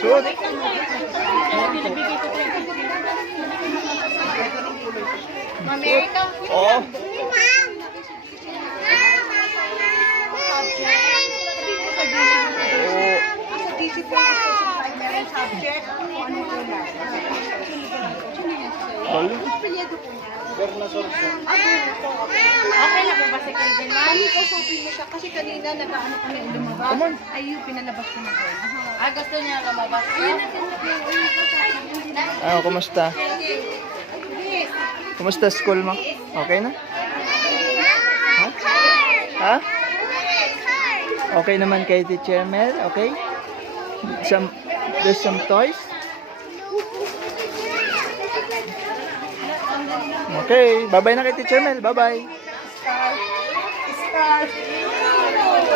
Suot. American Oo. Okay na po ba si Kelvin? Mami, kausapin mo siya kasi kanina nag-ano kami lumabas. Come on. Ay, yung pinalabas ko na doon. Gusto niya lumabas. Kumusta? Kumusta school mo? Okay na? Ha? Okay naman kay Teacher Mel? Okay? There's some toys? Okay, bye-bye na kay Teacher Mel. Bye-bye.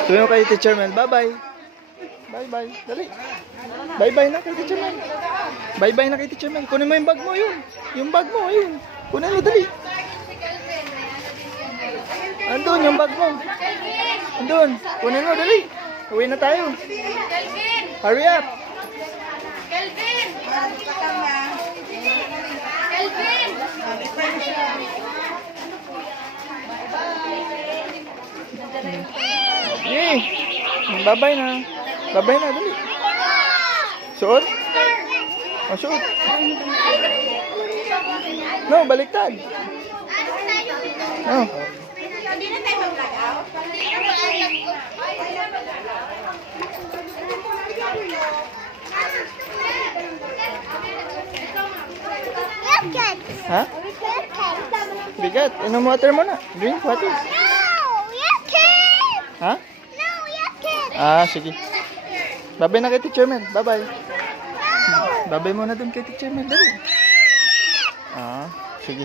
Sabi mo kay Teacher Mel, bye-bye. Bye-bye. Dali. Bye-bye na kay Teacher Mel. Bye-bye na kay Teacher Mel. Kunin mo yung bag mo, yun. Yung bag mo, ayun. Kunin mo, dali. Andun, yung bag mo. Andun. Kunin mo, dali. Uwi na tayo. Hurry up. Kelvin! Yay! Bye-bye na. Bye-bye na, dali. Suot? Suot. No, baliktad. No. Hindi na tayo mag-vlog out. Ha? Bigat. Inom water mo na. Drink water. Ha? Sige. Bye-bye na kay Teacher Mel. Bye-bye. Bye-bye muna dun kay Teacher Mel. Dali. Sige.